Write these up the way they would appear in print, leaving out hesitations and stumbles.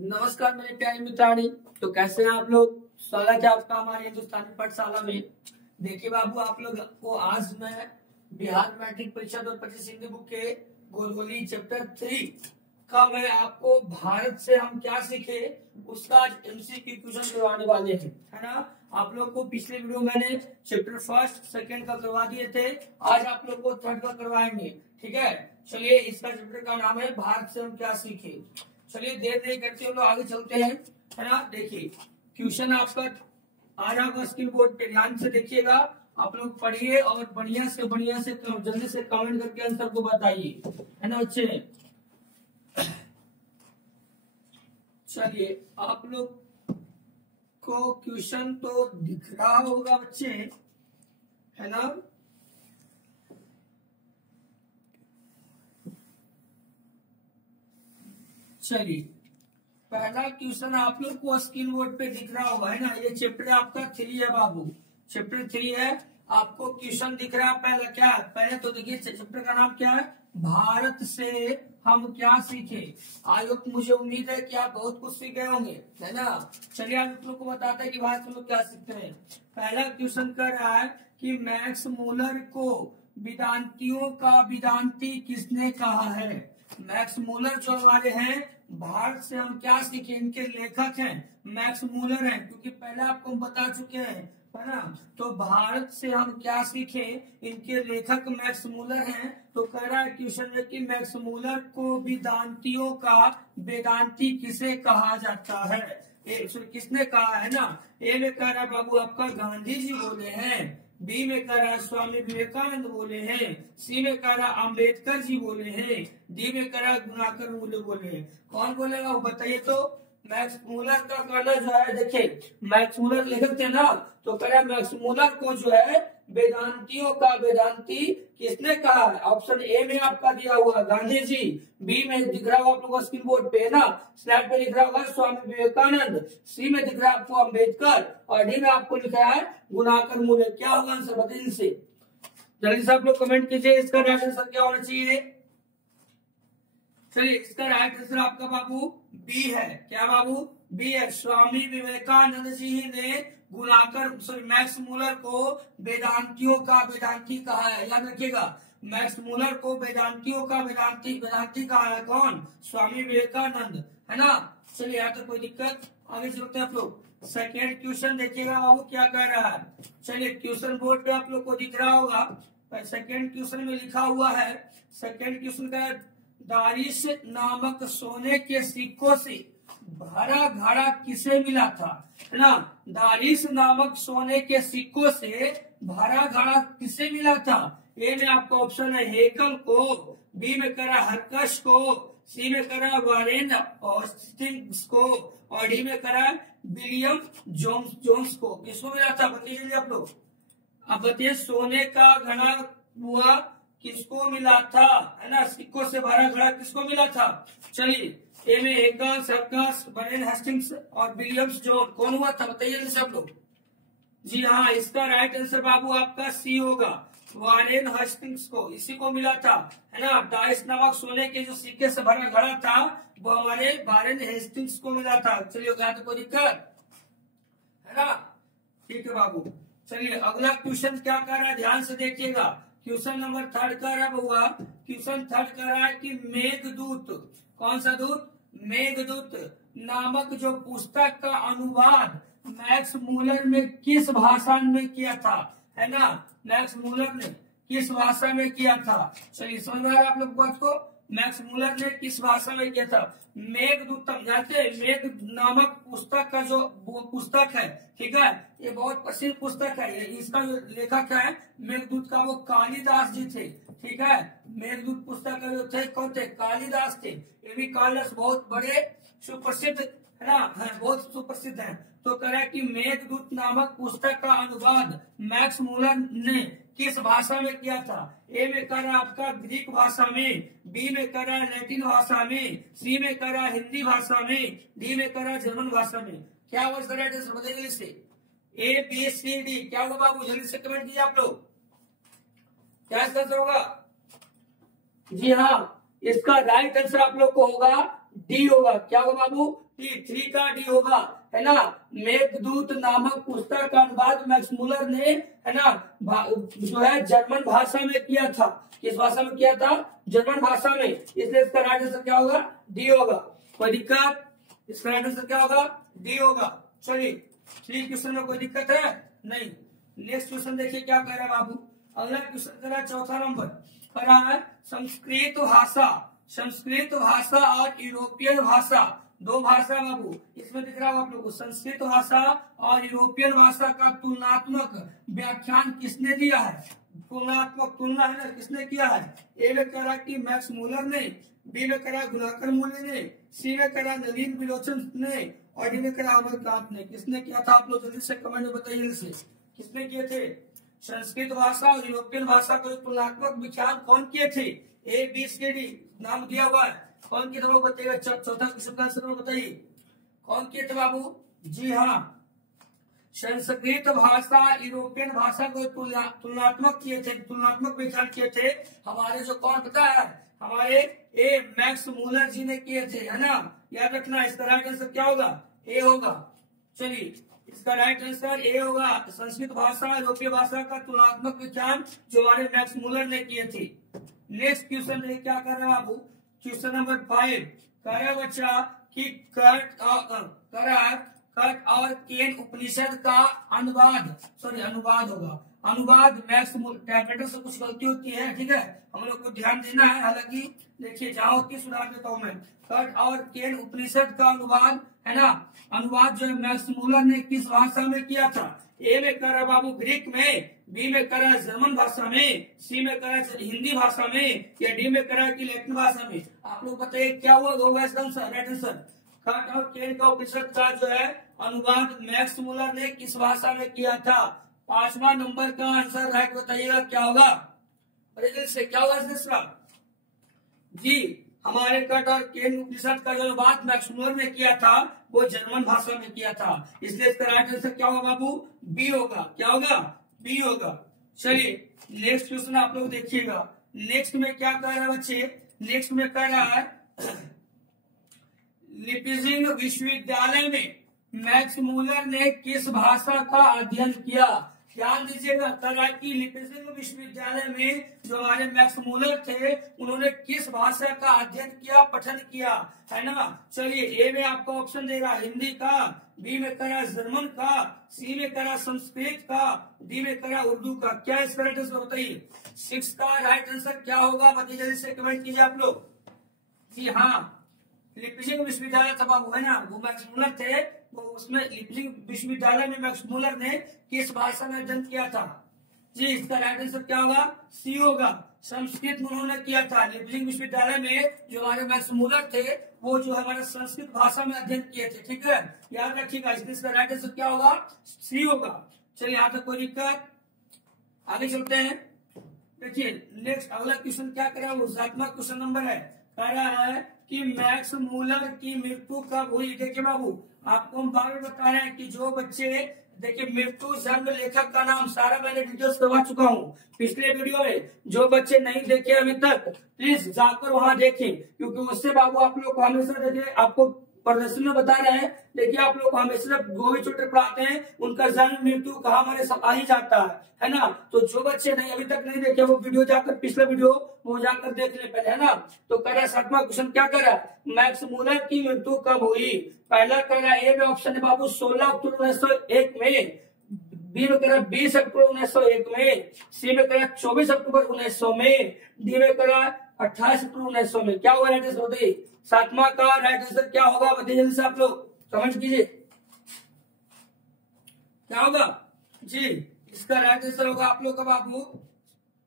नमस्कार मेरे प्यारे मित्राणी। तो कैसे हैं आप लोग। स्वागत है आपका हमारे हिंदुस्तानी पाठशाला में। देखिए बाबू, आप लोग को आज मैं बिहार मैट्रिक परीक्षा 2025 हिंदी बुक के गोलगोली चैप्टर 3 का मैं आपको भारत से हम क्या सीखे उसका आज एमसीक्यू क्वेश्चन करवाने वाले हैं, है ना। आप लोग को पिछले वीडियो मैंने चैप्टर फर्स्ट सेकंड का करवा दिए थे, आज आप लोग को थर्ड का करवाएंगे। ठीक है, चलिए इसका चैप्टर का नाम है भारत से हम क्या सीखे। चलिए देर नहीं करते हम लोग आगे चलते हैं, है ना। देखिए क्वेश्चन आपका आ रहा होगा स्क्रीन बोर्ड पे, ध्यान से देखिएगा। आप लोग पढ़िए और बढ़िया से जल्दी से कमेंट करके आंसर को बताइए, है ना बच्चे। चलिए आप लोग को क्वेश्चन तो दिख रहा होगा बच्चे, है ना। चलिए पहला क्वेश्चन आप लोग को स्क्रीन बोर्ड पे दिख रहा होगा, है ना। ये चैप्टर आपका 3 है बाबू, चैप्टर 3 है। आपको क्वेश्चन दिख रहा है पहला क्या है। पहले तो देखिए चैप्टर का नाम क्या है, भारत से हम क्या सीखे। आयोग मुझे उम्मीद है कि आप बहुत कुछ सीख गए होंगे, है ना। चलिए आप लोग को बताते हैं कि भारत में लोग क्या सीखते हैं। पहला क्वेश्चन कर रहा है कि मैक्स मूलर को वेदांतियों का वेदांती किसने कहा है। मैक्स मूलर जो हमारे हैं, भारत से हम क्या सीखे, इनके लेखक हैं मैक्स मूलर हैं, क्योंकि पहले आपको हम बता चुके हैं, है ना। तो भारत से हम क्या सीखे, इनके लेखक मैक्स मूलर हैं। तो कह रहा है क्वेश्चन में कि मैक्स मूलर को वेदांतियों का वेदांती किसे कहा जाता है। किसने कहा है ना। ए में कह रहा है बाबू आपका गांधी जी बोले हैं, बी में कह रहा है स्वामी विवेकानंद बोले हैं, सी में कह रहा अम्बेडकर जी बोले हैं, डी में कह रहा गुणाकर मूल्य बोले हैं। कौन बोलेगा वो बताइए तो। मैक्स मूलर का कहना जो है, देखिए मैक्स मूलर लेखक थे ना, तो कह रहा मैक्स मूलर को जो है वेदांतियों का वेदांती किसने कहा है। ऑप्शन ए में आपका दिया हुआ गांधी जी, बी में दिख रहा होगा आप लोगों को स्क्रीन बोर्ड पे, है ना, स्लाइड पे दिख रहा होगा स्वामी विवेकानंद, सी में दिख रहा है आपको अम्बेडकर और डी में आपको लिखा है गुणाकर मूल्य। क्या होगा आंसर बताइए से, जल्दी से आप लोग कमेंट कीजिए इसका राइट आंसर क्या होना चाहिए। चलिए इसका राइट आंसर आपका बाबू बी है। क्या बाबू, बी है। स्वामी विवेकानंद जी ने गुणाकर मैक्स मूलर को वेदांतियों का वेदांती कहा है। याद रखिएगा, मैक्स मूलर को वेदांतियों का वेदांती कहा है कौन, स्वामी विवेकानंद, है ना। चलिए यहाँ तो कोई दिक्कत, आगे चलते हैं आप लोग। सेकेंड क्वेश्चन देखिएगा बाबू क्या कह रहा है। चलिए क्वेश्चन बोर्ड पे आप लोग को दिख रहा होगा, सेकेंड क्वेश्चन में लिखा हुआ है। सेकेंड क्वेश्चन का दारिश नामक सोने के सिक्कों से भरा घड़ा किसे मिला था, है ना। दारिश नामक सोने के सिक्कों से भरा घड़ा किसे मिला था। ए में आपका ऑप्शन है हेकल को, बी में करा हरकश को, सी में करा वारेन ऑस्टिंग्स को और डी में करा विलियम जोन्स को। किसको मिला था बताइए आप लोग। अब बताइए सोने का घड़ा हुआ किसको मिला था, है ना। सिक्कों से भरा घड़ा किसको मिला था। चलिए ए में हेकल, सर्कस, वारेन हेस्टिंग्स और विलियम्स जोन कौन हुआ था बताइए सब लोग। जी हाँ, इसका राइट आंसर बाबू आपका सी होगा, वारेन हेस्टिंग्स को, इसी को मिला था, है ना। दारिश नामक सोने के जो सिक्के से भरा घड़ा था वो हमारे वारेन हेस्टिंग्स को मिला था। चलिए यहाँ तो कोई दिक्कत है ना, ठीक है बाबू। चलिए अगला क्वेश्चन क्या कर रहा है, ध्यान से देखिएगा। क्वेश्चन नंबर थर्ड का रहा हुआ, क्वेश्चन थर्ड कर रहा है कि मेघदूत, कौन सा दूत, मेघदूत नामक जो पुस्तक का अनुवाद मैक्स मूलर ने किस भाषा में किया था, है ना। मैक्स मूलर ने किस भाषा में किया था। चलिए समझ में आ रहा है आप लोग बात को, मैक्स मूलर ने किस भाषा में किया था। मेघदूतम जानते हैं, मेघ नामक पुस्तक का जो वो पुस्तक है, ठीक है, ये बहुत प्रसिद्ध पुस्तक है। ये इसका जो लेखक है मेघदूत का वो कालिदास जी थे, ठीक है। मेघदूत पुस्तक का जो थे कौन थे, कालिदास थे। ये भी कालिदास बहुत बड़े सुप्रसिद्ध, है ना, बहुत सुप्रसिद्ध है। तो कह रहा है कि मेघदूत नामक पुस्तक का अनुवाद मैक्स मूलर ने किस भाषा में किया था। ए में कर रहा आपका ग्रीक भाषा में, बी में कर रहा लैटिन भाषा में, सी में कर रहा हिंदी भाषा में, डी में कर रहा जर्मन भाषा में। क्या होगा इसका राइट आंसर बताइए जल्दी से। ए बी सी डी क्या होगा बाबू, जल्दी से कमेंट कीजिए आप लोग, क्या इसका आंसर होगा। जी हाँ, इसका राइट आंसर आप लोग को होगा डी होगा। क्या होगा बाबू? डी। 3 का डी होगा, है ना। मेघदूत नामक पुस्तक का अनुवाद मैक्स मूलर ने, है ना, जो है जर्मन भाषा में किया था। किस भाषा में किया था? जर्मन भाषा में। इसलिए इसका राइट आंसर क्या होगा? डी होगा। कोई दिक्कत? इसका राइट आंसर क्या होगा? डी होगा। चलिए 3 क्वेश्चन में कोई दिक्कत है? नहीं। नेक्स्ट क्वेश्चन देखिए क्या कह रहा है बाबू। अगला क्वेश्चन कह रहा है 4था नंबर, कह रहा है संस्कृत भाषा, संस्कृत भाषा और यूरोपियन भाषा, 2 भाषा बाबू इसमें दिख रहा होगा आप लोग को। संस्कृत भाषा और यूरोपियन भाषा का तुलनात्मक व्याख्यान किसने दिया है? तुलनात्मक, तुलना है ना, किसने किया है? ए में कह रहा कि मैक्स मूलर ने, बी में कह रहा गुणाकर मूल्य ने, सी में कह रहा नलिन विलोचन ने, और डी में कह रहा अमरकांत ने। किसने किया था? आप लोग जल्दी से कमेंट में बताइए जल्दी से, किसने किए थे? संस्कृत भाषा और यूरोपियन भाषा का तुलनात्मक व्याख्यान कौन किए थे? ए बी सी डी नाम दिया हुआ है, कौन किए थे वो बताइएगा। चौथा क्वेश्चन का आंसर बताइए, कौन किए थे बाबू? जी हाँ, संस्कृत भाषा यूरोपियन भाषा को तुलनात्मक किए थे, तुलनात्मक व्याख्यान किए थे हमारे जो कौन पता है? हमारे ए मैक्स मूलर जी ने किए थे, है ना। याद रखना, इसका राइट आंसर क्या होगा? ए होगा। चलिए इसका राइट आंसर ए होगा। संस्कृत भाषा यूरोपीय भाषा का तुलनात्मक व्याख्यान जो हमारे मैक्स मूलर ने किए थे। नेक्स्ट क्वेश्चन देखिए क्या कर रहे हैं बाबू। क्वेश्चन नंबर 5 कह रहे बच्चा कि कट और केन उपनिषद का अनुवाद, सॉरी अनुवाद होगा, अनुवाद मैक्स टैबलेटर से कुछ गलती होती है, ठीक है, हम लोग को ध्यान देना है। हालांकि देखिए जहां होती है सुधार देता हूं मैं। कट और केन उपनिषद का अनुवाद, है ना, अनुवाद जो है मैक्स मूलर ने किस भाषा में किया था? ए में कर रहा बाबू ग्रीक में, बी में कर रहा जर्मन भाषा में, सी में कर रहा हिंदी भाषा में, या डी में कर रहा कि लैटिन भाषा में। आप लोग बताइए क्या होगा इसका आंसर? राइट आंसर कट और केन का उपनिषद का जो है अनुवाद मैक्स मूलर ने किस भाषा में किया था? 5वां नंबर का आंसर राइट बताइएगा क्या होगा? अरे से क्या होगा इसका? जी, हमारे कट और केन उपनिषद का जो अनुवाद मैक्स मूलर ने किया था वो जर्मन भाषा में किया था, इसलिए इसका राइट आंसर क्या होगा बाबू? बी होगा। क्या होगा? बी होगा। चलिए नेक्स्ट क्वेश्चन आप लोग देखिएगा। नेक्स्ट में क्या कह रहा है बच्चे? नेक्स्ट में कह रहा है लिपजिंग विश्वविद्यालय में मैक्स मूलर ने किस भाषा का अध्ययन किया? ध्यान दीजिएगा, तैराकी लिपजिंग विश्वविद्यालय में जो हमारे मैक्स मूलर थे उन्होंने किस भाषा का अध्ययन किया, पठन किया, है ना। चलिए ए में आपका ऑप्शन दे रहा हिंदी का, बी में करा जर्मन का, सी में करा संस्कृत का, डी में करा उर्दू का। क्या इसका राइट आंसर बताइए? 6 का राइट आंसर क्या होगा बताइए, जल्दी से कमेंट कीजिए आप लोग। जी हाँ, लिपजिंग विश्वविद्यालय था बाबू, है ना, वो मैक्स मूलर थे, वो उसमें लिपजिंग विश्वविद्यालय में मैक्स मूलर ने किस भाषा में अध्ययन किया था? जी, इसका राइट आंसर क्या होगा? सी होगा। संस्कृत में उन्होंने किया था। लिपजिंग विश्वविद्यालय में जो हमारे मैक्स मूलर थे वो जो हमारे संस्कृत भाषा में अध्ययन किए थे, ठीक है, याद रखिएगा। इसलिए इसका राइट आंसर क्या होगा? सी होगा। चलिए यहाँ तक कोई दिक्कत? आगे चलते हैं। देखिए नेक्स्ट अगला क्वेश्चन क्या करेगा, वो 7वां क्वेश्चन नंबर है। कह रहा है कि मैक्स मूलर की मृत्यु कब हुई? देखिए बाबू, आपको हम बार बार बता रहे हैं कि जो बच्चे, देखिए मृत्यु, जन्म, लेखक का नाम सारा मैंने डिटेल्स करवा चुका हूँ पिछले वीडियो में। जो बच्चे नहीं देखे अभी तक प्लीज जाकर वहां देखें, क्योंकि उससे बाबू आप लोग को हमेशा, देखिए आपको प्रदर्शन में बता रहे हैं, देखिए आप लोग हमेशा जो भी छोटे पढ़ाते हैं उनका जन्म मृत्यु कहाँ हमारे सब आ ही जाता है ना। तो जो बच्चे नहीं अभी तक नहीं देखे वो वीडियो जाकर, पिछला वीडियो वो जाकर देख ले पहले, है ना। तो कह रहा है 7वां क्वेश्चन क्या कर रहा है, मैक्स मूलर की मृत्यु कब हुई? पहला कह रहा है ए में ऑप्शन है बाबू 16 अक्टूबर 1901 में, बी में कह रहा 20 अक्टूबर 1901 में, सी में कह रहा 24 अक्टूबर 1900 में, डी में कह रहा 28 अक्टूबर 1900 में। क्या हुआ राइट आंसर बताइए? 7वां का राइट आंसर क्या होगा बताइए जल्दी से आप लोग कमेंट कीजिए, क्या होगा? जी, इसका राइट आंसर होगा आप लोग का बाबू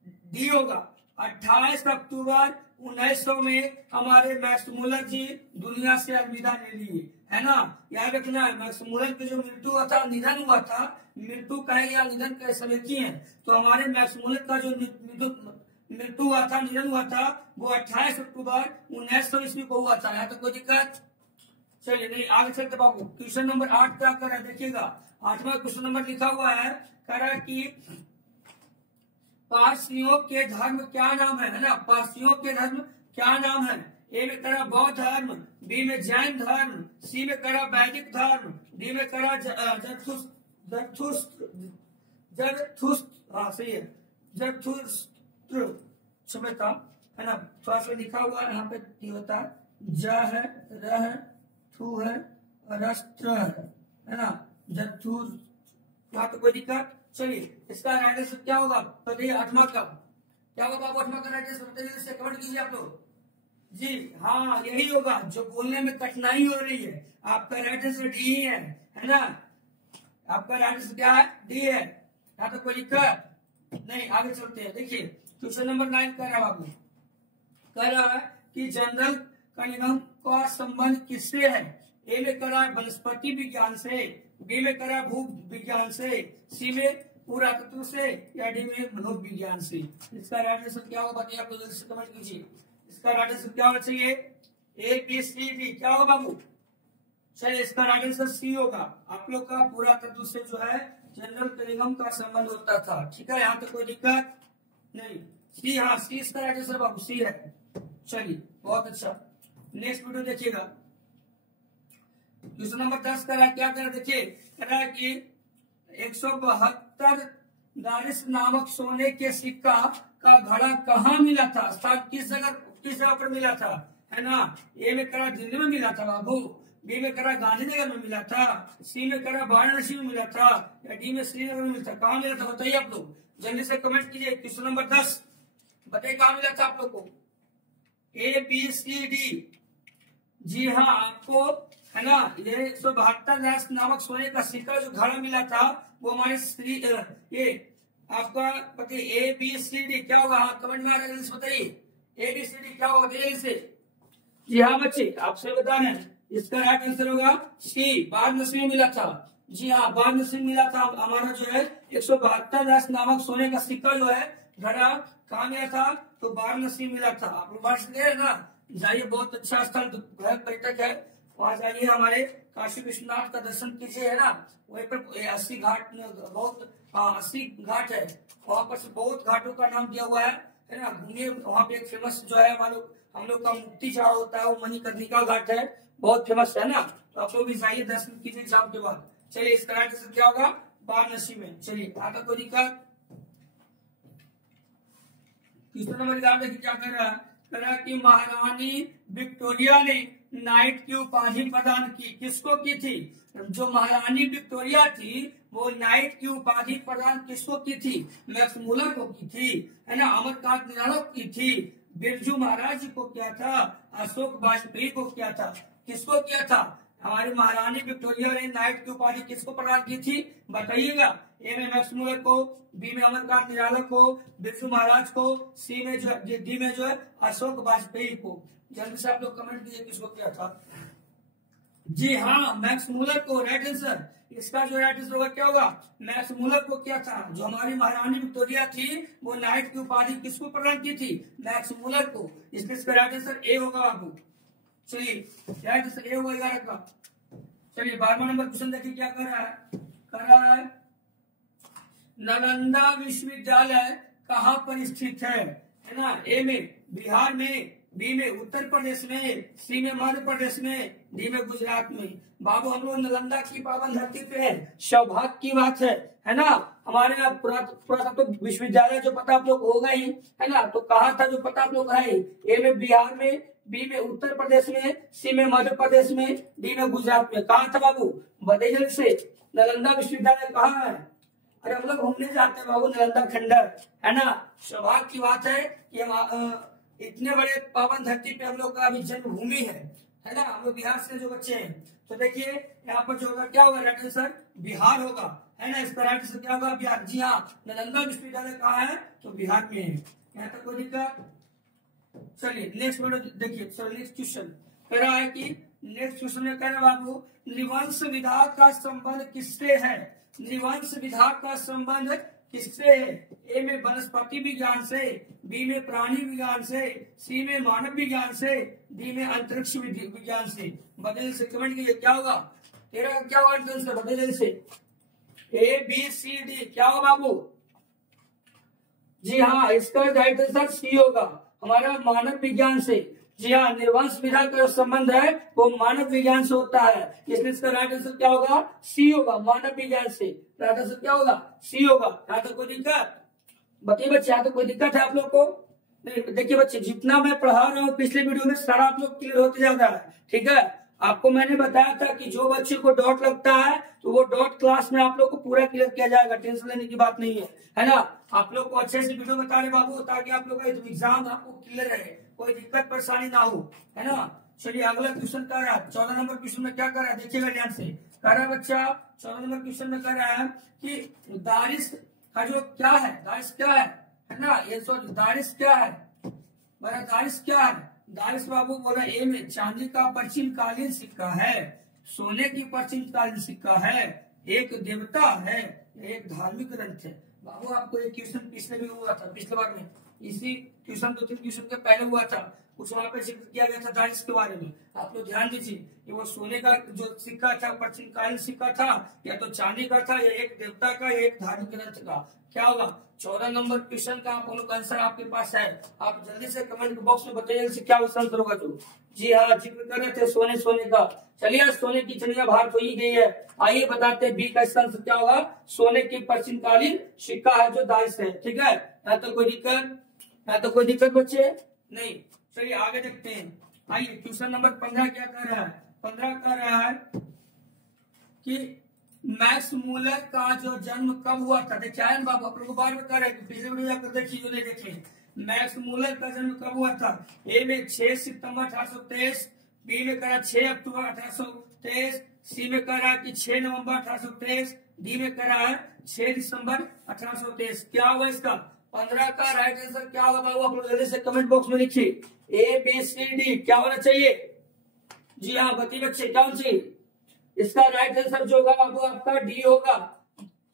डी होगा। 28 अक्टूबर 1900 में हमारे मैक्स मूलर जी दुनिया से अलविदा ले लिए, है ना। याद रखना है मैक्स मूलर की जो मृत्यु हुआ था, निधन हुआ था, मृत्यु कहे या निधन कहे सब एक ही है। तो हमारे मैक्स मूलर का जो मृत्यु हुआ था, निधन हुआ था, वो 28 अक्टूबर 1900 ईस्वी को हुआ था। यहाँ तो कोई दिक्कत? चलिए नहीं, आगे चलते बाबू। क्वेश्चन नंबर 8 क्या कर रहा है देखिएगा। 8वां क्वेश्चन नंबर लिखा हुआ है, कह रहा है कि पारसियों के धर्म क्या नाम है ना, पारसियों के धर्म क्या नाम है? ए में करा बौद्ध धर्म, बी में जैन धर्म, सी में करा वैदिक धर्म, डी में करा हाँ सही है, जरथुस्त्र सभ्यता है ना। थोड़ा सा लिखा हुआ है यहाँ पे ये होता है, ज है, र है, थू है, राष्ट्र है ना, जरथुस्त्र, यहाँ पे कोई दिक्कत। चलिए इसका राइट आंसर क्या होगा बताइए, आठवां का क्या होगा बाबू, आठवां का राइट आंसर बताइए, कमेंट कीजिए आप लोग जी। हाँ यही होगा, जो बोलने में कठिनाई हो रही है, आपका राइट आंसर डी है ना। आपका राइट आंसर क्या है, डी है। यहाँ पे कोई दिक्कत नहीं, आगे चलते हैं। देखिए क्वेश्चन नंबर 9 कर रहा है बाबू, कह रहा है कि जनरल का निगम का संबंध किससे है। ए में करा है वनस्पति विज्ञान से, बी में करा भू विज्ञान से, सी में पुरातत्व से, या डी में मनोविज्ञान से। इसका राइट आंसर क्या होगा बताइए आप लोग, जल्दी से कमेंट कीजिए। इसका राइट आंसर क्या होना चाहिए, ए बी सी डी, क्या होगा बाबू। चलिए इसका राइट आंसर सी होगा। आप लोग का पुरातत्व से जो है जनरल का निगम का संबंध होता था, ठीक है, यहाँ पे कोई दिक्कत नहीं। सी, हाँ सी इसका राइट आंसर बाबू, सी है। चलिए बहुत अच्छा, नेक्स्ट वीडियो देखिएगा। क्वेश्चन नंबर 10 करा, क्या करा देखिए, करा कि 172 दारिस नामक सोने के सिक्का का घड़ा कहाँ मिला था, स्थान किस जगह पर मिला था, है ना। ए में करा दिल्ली में मिला था बाबू, बी में करा गांधीनगर में मिला था, सी में करा वाराणसी में मिला था, या डी में श्रीनगर में मिला था। कहाँ मिला था बताइए आप लोग, जल्दी से कमेंट कीजिए। क्वेश्चन नंबर 10 बताइए कहाँ मिला था आप लोग को, ए बी सी डी। जी हाँ, आपको है ना ये 172 नामक सोने का सिक्का जो घड़ा मिला था वो हमारे श्री ये आपका पति ए बी सी डी क्या होगा, हाँ कमेंट में आ रहा है बताइए, ए बी सी डी क्या होगा बताइए इसे। जी हाँ बच्चे आपसे बता रहे हैं, इसका राइट आंसर होगा सी, वाराणसी में मिला था। जी हाँ वाराणसी में मिला था हमारा जो है 172 नामक सोने का सिक्का जो है घड़ा कहाँ मिला था, तो वाराणसी मिला था। आप लोग वाराणसी गए ना, जाइए, बहुत अच्छा स्थल पर्यटक है, वहां जाइए, हमारे काशी विश्वनाथ का दर्शन कीजिए, है ना। वहीं पर 80 घाट, बहुत 80 घाट है, वहां पर से बहुत घाटों का नाम दिया हुआ है ना। घूमिए, वहां पे एक फेमस जो है हम लोग का मुक्ति चढ़ाव होता है, वो मणिकर्णिका घाट है, बहुत फेमस है ना। तो आप लोग भी जाइए, दर्शन कीजिए एग्जाम के बाद। चलिए इसका राइट आंसर क्या होगा, वाराणसी में। चलिए आगे कोई दिक्कत। तीसरा नंबर देखिए क्या कर रहा है, कह रहा है कि महारानी विक्टोरिया ने नाइट की उपाधि प्रदान की, किसको की थी, जो महारानी विक्टोरिया थी वो नाइट की उपाधि प्रदान किसको की थी, मैक्स मुलर को की थी, है ना, अमरकांत निराला की थी, बिरजू महाराज जी को किया था, अशोक वाजपेयी को किया था, किसको किया था। हमारी महारानी विक्टोरिया ने नाइट की उपाधि किसको प्रदान की थी बताइएगा। ए में मैक्स मुलर को, बी में अमरकांत निराला को, बिरजू महाराज को, सी में जो डी में जो है अशोक वाजपेयी को। जल्दी से आप लोग कमेंट कीजिए किसको किया था। जी हाँ मैक्स मुलर को, राइट आंसर। इसका जो राइट आंसर होगा क्या होगा, मैक्स मुलर को किया था। जो हमारी महारानी विक्टोरिया थी वो नाइट की उपाधि किसको प्रदान की थी, मैक्स मुलर को। इसलिए इसका राइट आंसर ए होगा बाबू। चलिए राइट आंसर ए होगा 11 का। चलिए 12वां नंबर क्वेश्चन देखिए क्या कर रहा है, नालंदा विश्वविद्यालय कहाँ पर स्थित है ना। ए में बिहार में, बी में उत्तर प्रदेश में, सी में मध्य प्रदेश में, डी में गुजरात में। बाबू हम लोग नालंदा की पावन धरती पे है, सौभाग्य की बात है ना। हमारे यहाँ पुरातत्व विश्वविद्यालय जो पता आप लोग होगा ही, है ना। तो कहाँ था जो पता आप लोग है, ए में बिहार में, बी में उत्तर प्रदेश में, सी में मध्य प्रदेश में, डी में गुजरात में। कहाँ था बाबू बताइए जल्दी से, नालंदा विश्वविद्यालय कहाँ है। अरे हम लोग घूमने जाते हैं बाबू नालंदा खंडर, है ना। सौभाग्य की बात है कि हम इतने बड़े पावन धरती पे हम लोग का अभी जन्मभूमि है ना। हम लोग बिहार से जो बच्चे हैं, तो देखिए यहाँ पर जो होगा क्या होगा, राइट आंसर बिहार होगा, है ना। इसका राइट आंसर क्या होगा, बिहार। जी हाँ नालंदा विश्वविद्यालय कहाँ है, तो बिहार में है। यहाँ तक कोई दिक्कत। चलिए नेक्स्ट देखिए, नेक्स्ट क्वेश्चन कह रहा है कि नेक्स्ट क्वेश्चन में कह रहा है बाबू, निवंश विधा का संबंध किससे है। निवंश विधा का संबंध किससे है। ए में वनस्पति विज्ञान से, बी में प्राणी विज्ञान से, सी में मानव विज्ञान से, डी में अंतरिक्ष विज्ञान से। बदल से कमेंट कीजिए क्या होगा, तेरा क्या होगा आंसर बदल से। ए बी सी डी क्या होगा बाबू। जी हाँ इसका राइट आंसर सी होगा, हमारा मानव विज्ञान से, जी हाँ, निर्वंश विधा का जो संबंध है वो मानव विज्ञान से होता है, इसलिए इसका राइट आंसर क्या होगा? सी होगा। मानव विज्ञान से राइट आंसर क्या होगा? सी होगा। यहाँ तो कोई दिक्कत? बताइए बच्चे, यहाँ तो कोई दिक्कत है आप लोग को? नहीं। देखिए बच्चे, जितना मैं पढ़ा रहा हूँ पिछले वीडियो में सारा आप लोग क्लियर होते जा रहा है। ठीक है, आपको मैंने बताया था कि जो बच्चे को डॉट लगता है तो वो डॉट क्लास में आप लोग को पूरा क्लियर किया जाएगा, टेंशन लेने की बात नहीं है ना। आप लोग को अच्छे से वीडियो बता रहे बाबू, ताकि आप लोग का एग्जाम आपको क्लियर रहे, कोई दिक्कत परेशानी ना हो, है ना। चलिए अगला क्वेश्चन कर रहा है 14 नंबर क्वेश्चन में क्या कर रहा है, देखिएगा ध्यान से। कर रहा है बच्चा 14 नंबर क्वेश्चन में कर रहा है कि दारिश का जो क्या है, दारिश क्या है ना, ये सॉरी दारिश क्या है, मेरा दारिश क्या है? दारिश बाबू बोला ए में चांदी का प्राचीन कालीन सिक्का है, सोने की प्राचीन कालीन सिक्का है, एक देवता है, एक धार्मिक ग्रंथ है। बाबू आपको एक क्वेश्चन पिछले भी हुआ था, पिछले बार में इसी क्वेश्चन 2-3 क्वेश्चन के पहले हुआ था, कुछ वहां पे जिक्र किया गया था दारिश के बारे में। आप लोग ध्यान दीजिए कि वो सोने का जो सिक्का था, प्राचीन कालीन सिक्का था, या तो चांदी का था, या एक देवता का, या एक धार्मिक ग्रंथ का। क्या होगा? 14 नंबर क्वेश्चन का आप लोग आंसर आपके पास है, आप जल्दी से कमेंट बॉक्स में बताइए क्या आंसर होगा। तो जी हाँ, जिक्र कर रहे थे सोने का। चलिए सोने की चिड़िया बाहर तो ही गई है, आइए बताते हैं बी का आंसर क्या होगा। सोने की प्राचीन कालीन सिक्का है जो दारिश है। ठीक है, यहाँ तो कोई दिक्कत, यहाँ तो कोई दिक्कत बच्चे नहीं। चलिए आगे देखते हैं। आइए क्वेश्चन नंबर 15 क्या कर रहा है? 15 कर रहा है कि मैक्स मूलर का जो जन्म कब हुआ था? देखिए आयन बाबू आप लोग को बार बार कर रहे हैं, पिछले वीडियो जाकर देखिए जो नहीं देखे। मैक्स मूलर का जन्म कब हुआ था? ए में 6 सितंबर 1823, बी में करा 6 अक्टूबर 1823, सी में करा कि 6 नवंबर 1823, डी में करा है 6 दिसंबर 1823। क्या होगा इसका? 15 का राइट आंसर क्या होगा बाबू? आप लोग जल्दी से कमेंट बॉक्स में लिखिए। ए बी सी डी क्या होना चाहिए? जी हाँ बताइए बच्चे, क्या होना चाहिए? इसका राइट आंसर जो होगा वो आपका डी होगा।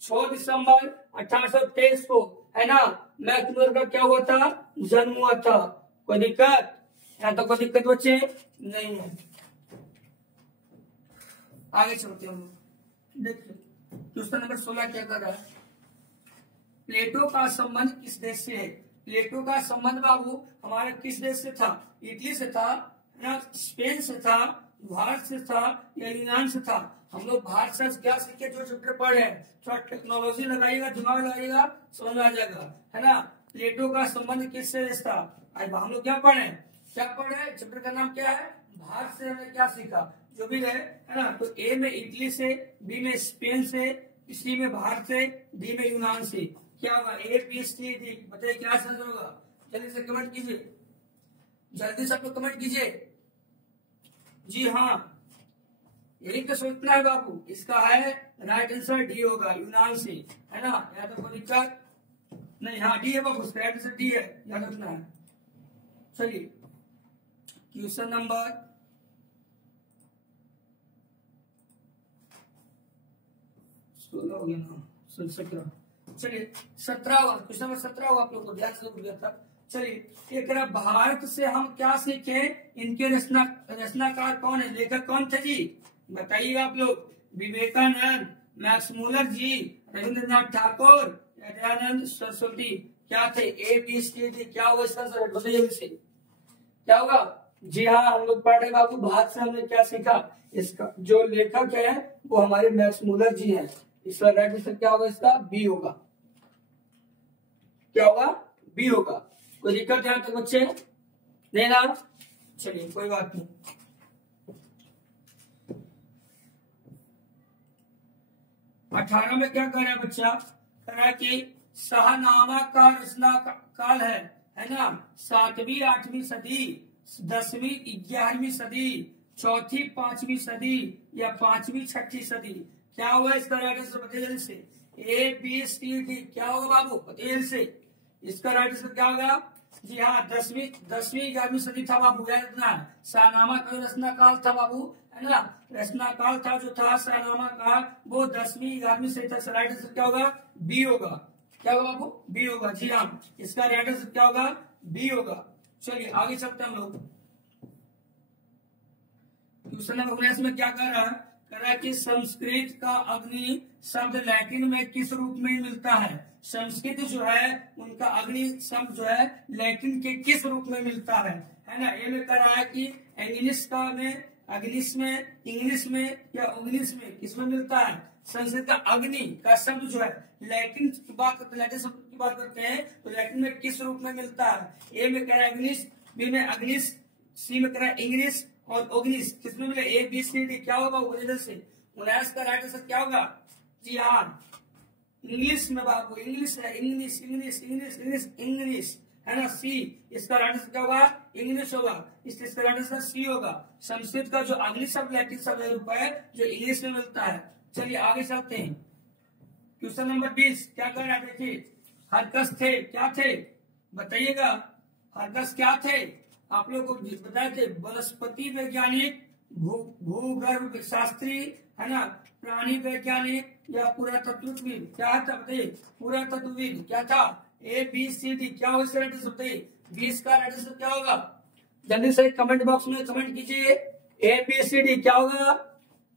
6 दिसंबर 1823 को, है ना, मैक्स मूलर का क्या हुआ था? जन्म हुआ था। कोई दिक्कत? यहाँ तो कोई दिक्कत बच्चे नहीं है। आगे चलते हम लोग। देखिए क्वेश्चन नंबर 16 क्या कर रहा है? प्लेटो का संबंध किस देश से है? प्लेटो का संबंध बाबू हमारे किस देश से था? इटली से था ना, स्पेन से था, भारत से था, या यूनान से था? हम लोग भारत से क्या सीखे? जो चैप्टर पढ़े हैं, थोड़ा टेक्नोलॉजी लगाइएगा, दिमाग लगाइएगा, समझ आ जाएगा, है ना। प्लेटो का संबंध किससे देश था? आज हम लोग क्या पढ़े? चैप्टर का नाम क्या है? भारत से हमने क्या सीखा? जो भी रहे, है ना। तो ए में इटली से, बी में स्पेन से, सी में भारत से, डी में यूनान से। क्या होगा? ए बी सी डी, बताइए क्या आंसर होगा? जल्दी से कमेंट कीजिए, जल्दी से आप लोग कमेंट कीजिए। जी हाँ, यही तो सोचना है बाबू। इसका है राइट आंसर डी होगा, यूनान से, है ना। यहाँ तो कोई दिक्कत नहीं। हाँ डी है बाबू, उसका राइट आंसर डी है, याद रखना है। चलिए क्वेश्चन नंबर 16 हो गया ना, 17। चलिए 17 क्वेश्चन नंबर 17 होगा, आप लोग को ध्यान से गया था। चलिए एक भारत से हम क्या सीखे? इनके रचनाकार कौन है, लेखक कौन थे जी? बताइएगा आप लोग। Vivekananda, Max Muller ji, Rabindranath Thakur, Dayanand Saraswati. क्या थे? A B C D. क्या होगा इसका आंसर? बताइए इसे क्या होगा? जी हाँ, हम लोग पढ़ रहे बाबू भारत से हमने क्या सीखा। इसका जो लेखक है वो हमारे मैक्स मूलर जी हैं। इसका राइट आंसर क्या होगा? इसका बी होगा। क्या होगा? बी होगा। कोई दिक्कत है तो बच्चे नहीं ना? चलिए कोई बात नहीं। 18 में क्या कर रहा है बच्चा? कह रहा है कि शाहनामा का रचना काल है ना, 7वीं 8वीं सदी, 10वीं 11वीं सदी, 4वीं 5वीं सदी, या 5वीं 6वीं सदी। क्या हुआ इसका राइट आंसर? बताइए से। A B C D. क्या होगा बाबू? बताइए से। इसका राइट आंसर क्या होगा? जी हाँ, 10वीं 11वीं सदी था बाबू, याद रखना। शाहनामा का रचना काल था बाबू, है ना, रचना काल था जो था शाहनामा का, वो 10वीं 11वीं सदी था। राइट आंसर क्या होगा? बी होगा। क्या होगा बाबू? बी होगा। जी हाँ, इसका राइट आंसर क्या होगा? बी होगा। चलिए आगे चलते हैं हम लोग। क्वेश्चन नंबर 19 में क्या कर रहा है? कह रहा है कि संस्कृत का अग्नि शब्द लैटिन में किस रूप में मिलता है? संस्कृत जो है उनका अग्नि शब्द जो है लैटिन के किस रूप में मिलता है है ना। ए में कह रहा है कि इंग्लिश का में, इंग्लिश में या इंग्लिश में किसमें मिलता है? संस्कृत का अग्नि का शब्द जो है लैटिन की बात करते हैं, लैटिन शब्द की बात करते हैं तो लैटिन में किस रूप में मिलता है? ए में कह रहा है इंग्लिश, बी में अग्निश, सी में कह रहा है इंग्लिश और ओग्निश किसमें मिले? A B C D. क्या होगा ओरिजिनल से? 19 का राइट आंसर क्या होगा? जी हाँ, इंग्लिश में बाबू, इंग्लिश है, English English English English English, है ना। सी इसका राइट आंसर क्या होगा? इंग्लिश होगा, इसलिए इसका राइट आंसर सी होगा। संस्कृत का जो अग्नि शब्द लैटिन शब्द रूप है जो इंग्लिश में मिलता है। चलिए आगे चलते हैं। क्वेश्चन नंबर 20 क्या कर रहा है? देखिए, हरकस थे, क्या थे बताइएगा? हरकस क्या थे? आप लोग को बताए थे वनस्पति वैज्ञानिक, भूगर्भ शास्त्री, है ना, प्राणी वैज्ञानिक या पुरातत्वविद। क्या था बताइए? पुरातत्वविद क्या था? A B C D. क्या होगा इसका राइट आंसर बताइए? 20 का राइट आंसर क्या होगा? जल्दी से कमेंट बॉक्स में कमेंट कीजिए। ए बी सी डी क्या होगा?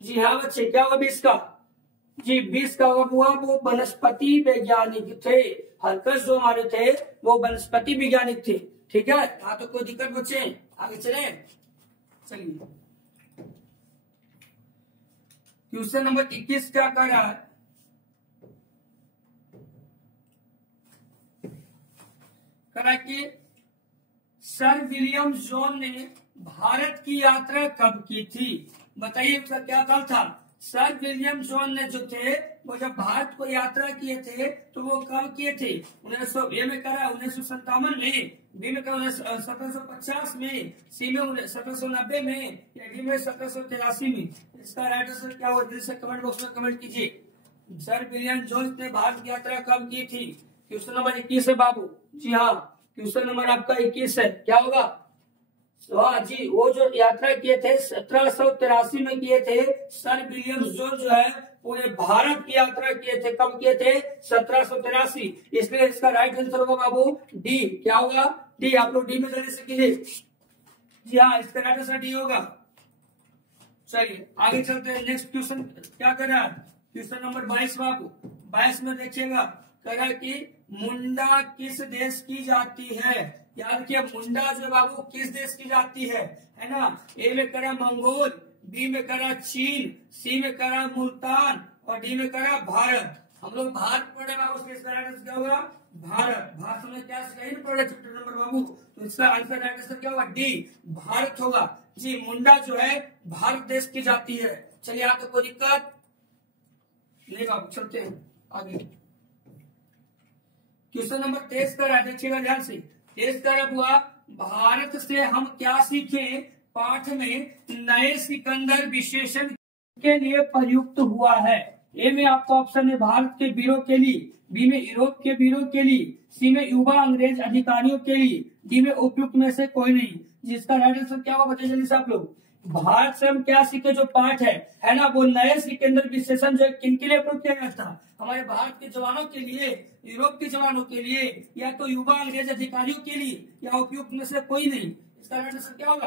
जी हाँ बच्चे, क्या होगा 20 का? जी 20 का होगा वो वनस्पति वैज्ञानिक थे। हरकस जो हमारे थे वो वनस्पति वैज्ञानिक थे। ठीक है, हाँ तो कोई दिक्कत बच्चे? आगे चले। चलिए क्वेश्चन नंबर 21 क्या कर रहा है? करा कि सर विलियम जॉन ने भारत की यात्रा कब की थी? बताइए उसका क्या काल था? सर विलियम जॉन ने जो थे वो जब भारत को यात्रा किए थे तो वो कब किए थे? 1900 में करा 1957 में, बी में करा 1750 में, सी में 1790 में या डी में 1783 में। इसका राइट आंसर क्या होगा? जल्दी से कमेंट बॉक्स में कमेंट कीजिए। सर विलियम जॉन ने भारत की यात्रा कब की थी? क्वेश्चन नंबर 21 है बाबू। जी हाँ, क्वेश्चन नंबर आपका 21 है। क्या होगा? हाँ जी, वो जो यात्रा किए थे 1783 में किए थे। सर विलियम जॉन जो है पूरे भारत की यात्रा किए थे। कब किए थे? 1783। इसलिए इसका राइट आंसर होगा बाबू डी। क्या होगा? डी। आप लोग डी में जल्दी से कीजिए। जी हाँ, इसका राइट आंसर डी होगा। चलिए आगे चलते हैं। नेक्स्ट क्वेश्चन क्या कर रहा है? क्वेश्चन नंबर 22 बाबू। 22 में देखिएगा कह रहा है कि मुंडा किस देश की जाती है? याद रखिए, मुंडा जो बाबू किस देश की जाती है ना। ए में करा मंगोल, बी में करा चीन, सी में करा मुल्तान और डी में करा भारत। हम लोग भारत पढ़े बाबू, इसका राइट आंसर क्या होगा? भारत। भारत में क्या पढ़े चैप्टर नंबर बाबू, तो इसका आंसर राइट आंसर क्या होगा? डी, भारत होगा। जी, मुंडा जो है भारत देश की जाती है। चलिए आपको कोई दिक्कत नहीं बाबू, चलते हैं आगे। क्वेश्चन नंबर 23 का है, देखिएगा ध्यान से। 23 का हुआ भारत से हम क्या सीखें? पाठ में नए सिकंदर विशेषण के लिए प्रयुक्त हुआ है। ए में आपका ऑप्शन है भारत के वीरों के लिए, बी में यूरोप के वीरों के लिए, सी में युवा अंग्रेज अधिकारियों के लिए, डी में उपयुक्त में से कोई नहीं। जिसका राइट आंसर क्या होगा बताइए जल्दी से आप लोग। भारत से हम क्या सीखे जो पाठ है ना, वो नए सिकंदर विशेषण जो किनके लिए प्रयोग किया गया था? हमारे भारत के जवानों के लिए, यूरोप के जवानों के लिए, या तो युवा अंग्रेज अधिकारियों के लिए, या उपयुक्त में से कोई नहीं। इसका राइट आंसर क्या होगा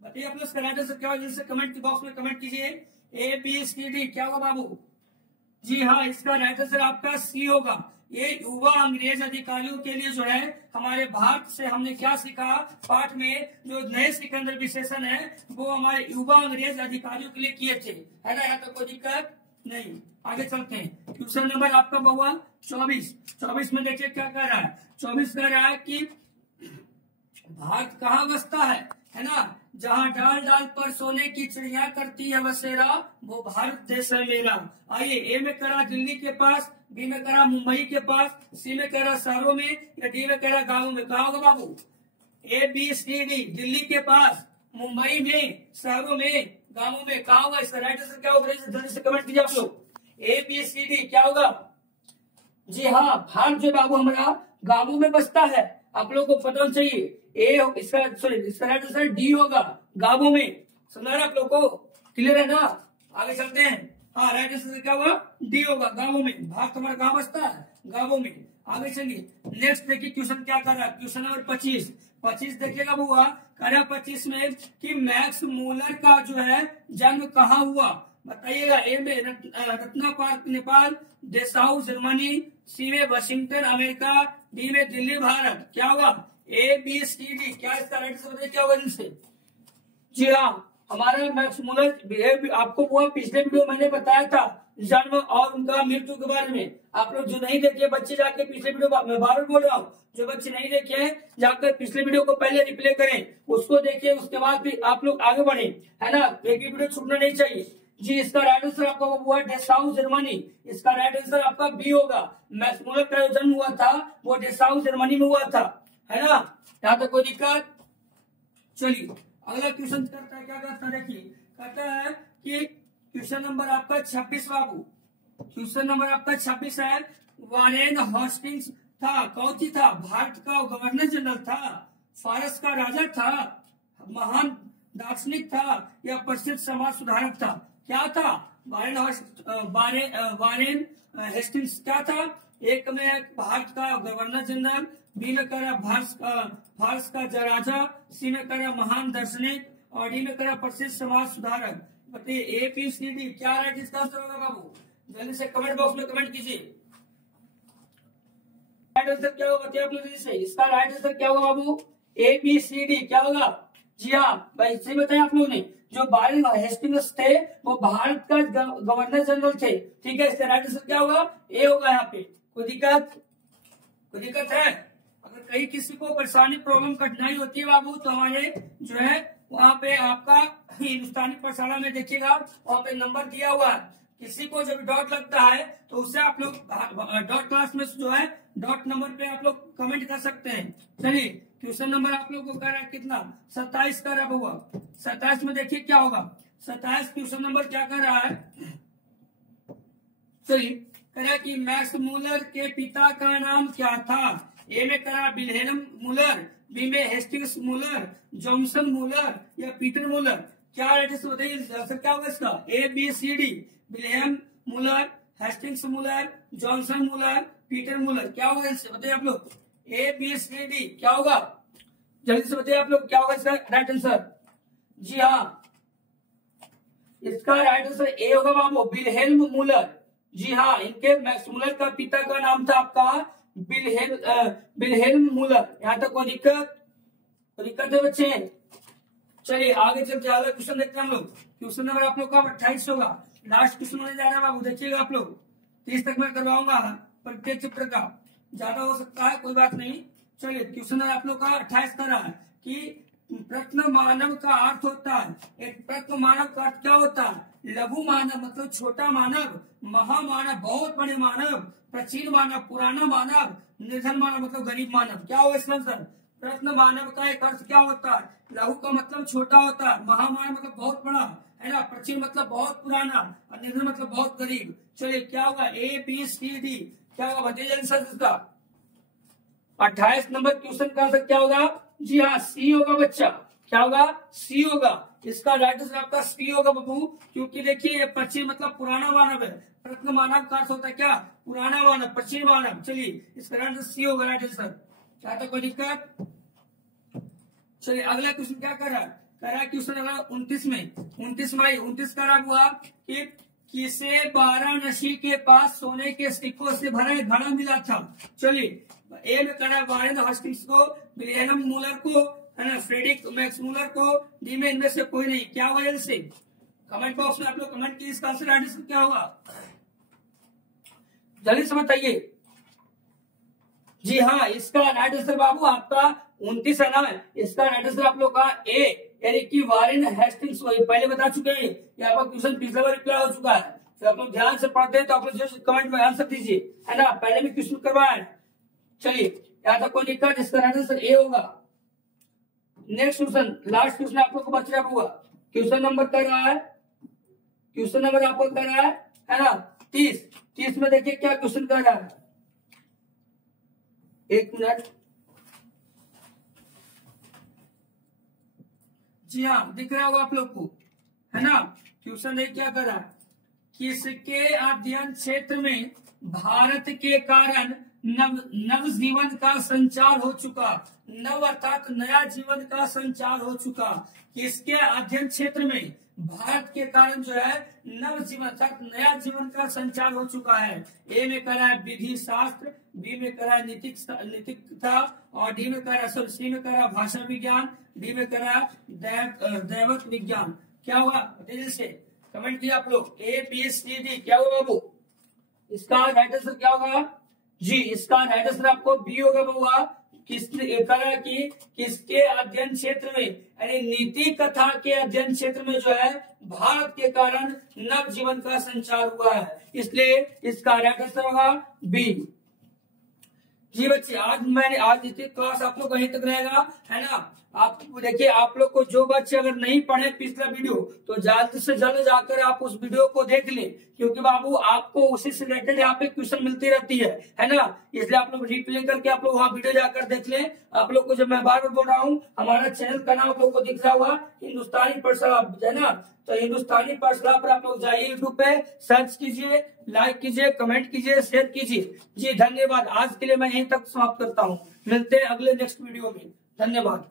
बताइए आप लोग। इसका राइट आंसर क्या होगा जल्दी से कमेंट बॉक्स में कमेंट कीजिए। ए बी सी डी क्या होगा बाबू? जी हाँ, इसका राइट आंसर आपका सी होगा। ये युवा अंग्रेज अधिकारियों के लिए जो है हमारे भारत से हमने क्या सीखा पाठ में, जो नए सिकंदर विशेषण है वो हमारे युवा अंग्रेज अधिकारियों के लिए किए थे, है ना। यहाँ तो कोई दिक्कत नहीं। आगे चलते हैं। क्वेश्चन नंबर आपका हुआ 24। 24 में देखिए क्या कह रहा है। 24 कह रहा है कि भारत कहाँ बसता है ना। जहाँ डाल डाल पर सोने की चिड़िया करती है बसेरा, वो भारत देश है मेरा। आइए, ए में करा दिल्ली के पास, बी में करा मुंबई के पास, सी में करा शहरों में या डी में करा गाँवों में। कहा होगा बाबू? A B C D. Delhi के पास, मुंबई में, शहरों में, गाँवों में। कहा होगा? इसका राइट आंसर क्या होगा जल्दी से कमेंट कीजिए आप लोग। ए बी सी डी क्या होगा? जी हाँ, भारत जो बाबू हमारा गाँवों में बसता है। आप लोग को पता चाहिए। इसका राइट आंसर डी होगा, गाँवों में। सुना रहा आप लोग को? क्लियर है ना? आगे चलते हैं। हाँ, राइट आंसर क्या होगा? डी होगा, गाँवों में। भारत हमारा गाँव बसता है गाँवों में। आगे चलिए नेक्स्ट देखिए क्वेश्चन क्या कर रहा है। Question number 25। 25 देखिएगा बुआ, कर 25 में कि मैक्स मूलर का जो है जन्म कहाँ हुआ बताइएगा। ए में रत्ना पार्क नेपाल, डेसाउ जर्मनी, सी में वाशिंगटन अमेरिका, डी में दिल्ली भारत। क्या होगा? ए बी सी डी, क्या इसका राइट आंसर बताइए क्या होगा इनसे? जी हाँ, हमारा मैक्समुलर आपको वो पिछले वीडियो मैंने बताया था जन्म और उनका मृत्यु के बारे में। आप लोग जो नहीं देखे बच्चे जाके पिछले वीडियो, मैं बार बार बोल रहा हूँ, जो बच्चे नहीं देखे हैं जाकर पिछले वीडियो को पहले रिप्ले करें, उसको देखिए, उसके बाद भी आप लोग आगे बढ़े, है ना। एक भी वीडियो छूटना नहीं चाहिए। जी, इसका राइट आंसर आपका वो है डेसाउ जर्मनी। इसका राइट आंसर आपका बी होगा। मैक्समुलर का जो जन्म हुआ था वो डेसाउ जर्मनी में हुआ था, है ना। यहाँ तक कोई दिक्कत? चलिए अगला क्वेश्चन करता है, क्या करता है देखिए, कहता है कि क्वेश्चन नंबर आपका 26 बाबू, क्वेश्चन नंबर आपका 26 है। वारेन हॉस्टिंग्स था, कौन सी था? भारत का गवर्नर जनरल था, फारस का राजा था, महान दार्शनिक था या प्रसिद्ध समाज सुधारक था? क्या था? वारेन हेस्टिंग्स क्या था? एक में भारत का गवर्नर जनरल, बी में करा फारस का राजा, सी में करा महान दार्शनिक और डी में करा प्रसिद्ध समाज सुधारक। बताइए ए बी सी डी क्या राइट इसका आंसर होगा बाबू? जल्दी से कमेंट बॉक्स में कमेंट कीजिए। राइट आंसर क्या होगा बताइए आप लोग जल्दी से। इसका राइट आंसर क्या होगा बाबू? ए बी सी डी क्या होगा? जी हाँ भाई, सही बताया आप लोगों ने। जो वारेन हेस्टिंग्स थे वो भारत का गवर्नर जनरल थे, ठीक है। इसका राइट आंसर क्या होगा? ए होगा यहाँ पे। कोई दिक्कत? कोई दिक्कत है? अगर कहीं किसी को परेशानी, प्रॉब्लम, कठिनाई होती है बाबू, तो हमारे जो है वहाँ पे आपका हिंदुस्तानी पाठशाला में देखिएगा, वहाँ पे नंबर दिया हुआ है। किसी को जब डॉट लगता है तो उससे आप लोग डॉट क्लास में जो है डॉट नंबर पे आप लोग कमेंट कर सकते हैं। चलिए क्वेश्चन नंबर आप लोग को कह रहा है कितना? 27 कर रहा हुआ। 27 में देखिए क्या होगा। 27 क्वेश्चन नंबर क्या कर रहा है? चलिए कह रहा है कि मैक्स मूलर के पिता का नाम क्या था? ए में करा विल्हेल्म मूलर, बी में हेस्टिंग्स मूलर, जॉनसन मूलर या पीटर मूलर? क्या राइट आंसर बताइए, आंसर क्या होगा इसका? A B C D, Wilhelm Muller, Hastings Muller, Johnson Muller, Peter Muller. क्या होगा इससे बताइए आप लोग? ए बी सी डी क्या होगा? जल्दी से बताइए आप लोग क्या होगा इसका राइट आंसर? जी हाँ, इसका राइट आंसर ए होगा बाबू, विल्हेल्म मूलर। जी हाँ, इनके मैक्स मूलर का पिता का नाम था आपका विल्हेल्म मूलर। यहाँ तक कोई दिक्कत? कोई दिक्कत है बच्चे? चलिए आगे चलते अगला क्वेश्चन देखते हैं हम लोग। क्वेश्चन नंबर आप लोग का 28 होगा। लास्ट क्वेश्चन होने जा रहा है बाबू, देखिएगा आप लोग। 30 तक मैं करवाऊंगा प्रत्येक चैप्टर का, ज्यादा हो सकता है कोई बात नहीं। चलिए क्वेश्चन नंबर आप लोग का 28 का रहा है कि प्रथम मानव का अर्थ होता है। एक प्रथम मानव का अर्थ क्या होता है? लघु मानव मतलब छोटा मानव, महामानव बहुत बड़े मानव, प्राचीन मानव पुराना मानव, निर्धन मानव मतलब गरीब मानव। क्या होगा इसका आंसर? प्रथम मानव का एक अर्थ क्या होता है? लघु का मतलब छोटा होता है, महामानव मतलब बहुत बड़ा, है ना, प्राचीन मतलब बहुत पुराना और निर्धन मतलब बहुत गरीब। चलिए क्या होगा? ए बी सी डी क्या होगा बताइए आंसर इसका। 28 नंबर क्वेश्चन का आंसर क्या होगा? जी हाँ, सी होगा बच्चा। क्या होगा? सी होगा। इसका राइट आंसर आपका सी होगा बाबू, क्योंकि देखिए ये प्राचीन मतलब पुराना मानव है। प्रथम मानव का अर्थ होता है क्या? पुराना मानव, प्राचीन मानव। चलिए इसका राइट आंसर सी होगा राइट आंसर। क्या था कोई दिक्कत? चलिए अगला क्वेश्चन क्या कर रहा है? कह रहा है क्वेश्चन नंबर 29 में 29 का रहा हुआ कि किसे वाराणसी के पास सोने के सिक्कों से भरा एक घड़ा मिला था? चलिए ए में करा वारेन हॉस्टिंग्स को, विल्हेल्म मूलर को, है ना, फ्रेडरिक मैक्स मूलर को, डी में इनमें से कोई नहीं। क्या होगा जल्दी से कमेंट बॉक्स में आप लोग कमेंट कीजिए, इसका आंसर राइट आंसर क्या होगा जल्दी से बताइए। जी हाँ, इसका राइट आंसर बाबू आपका 29 है ना। इसका राइट आंसर आप लोग का ए यानी कि वारेन हेस्टिंग्स पहले बता चुके हैं। यहाँ पर क्वेश्चन पिछले बार रिप्लाई हो चुका है, तो आप लोग ध्यान से पढ़ते हैं तो आप लोग कमेंट में आंसर दीजिए, है ना। पहले भी क्वेश्चन करवाए। चलिए यहाँ तक कोई दिक्कत? इसका राइट आंसर ए होगा। नेक्स्ट क्वेश्चन, लास्ट क्वेश्चन आप लोग को बच रहा होगा। क्वेश्चन नंबर कर रहा है, क्वेश्चन नंबर आपको कर रहा है ना 30 में देखिए क्या क्वेश्चन कर रहा है। एक मिनट। जी हाँ, दिख रहा होगा आप लोग को, है ना। क्वेश्चन देखिए क्या कर रहा है। किसके अध्ययन क्षेत्र में भारत के कारण नव जीवन का संचार हो चुका? नव अर्थात नया जीवन का संचार हो चुका। किसके अध्ययन क्षेत्र में भारत के कारण जो है नव जीवन अर्थात नया जीवन का संचार हो चुका है। ए में करा है विधि शास्त्र, बी में करा है नीतिकता, और डी में करा सी में करा भाषा विज्ञान, डी में करा दैवक विज्ञान। क्या हुआ तेजी से कमेंट किया आप लोग, ए बी सी डी क्या हुआ बाबू? इसका राइट आंसर क्या होगा जी? इसका राइट आंसर आपको बी होगा बउआ। किसके अध्ययन क्षेत्र में, यानी नीति कथा के अध्ययन क्षेत्र में जो है भारत के कारण नव जीवन का संचार हुआ है, इसलिए इसका राइट आंसर होगा बी। जी बच्चे, आज क्लास आप लोग वहीं तक रहेगा, है ना। आप देखिए, आप लोग को जो बच्चे अगर नहीं पढ़े पिछला वीडियो, तो जल्द से जल्द जाकर आप उस वीडियो को देख लें, क्योंकि बाबू आपको उसी से रिलेटेड यहाँ पे क्वेश्चन मिलती रहती है ना। इसलिए आप लोग रिप्ले करके आप लोग वहाँ वीडियो जाकर देख लें। आप लोग को जब मैं बार बार बोल रहा हूँ, हमारा चैनल का नाम आप लोग को दिख रहा हुआ हिंदुस्तानी पाठशाला, है ना। तो हिंदुस्तानी पाठशाला पर आप लोग जाइए, यूट्यूब पे सर्च कीजिए, लाइक कीजिए, कमेंट कीजिए, शेयर कीजिए। जी धन्यवाद। आज के लिए मैं यहीं तक समाप्त करता हूँ, मिलते हैं अगले नेक्स्ट वीडियो में। धन्यवाद।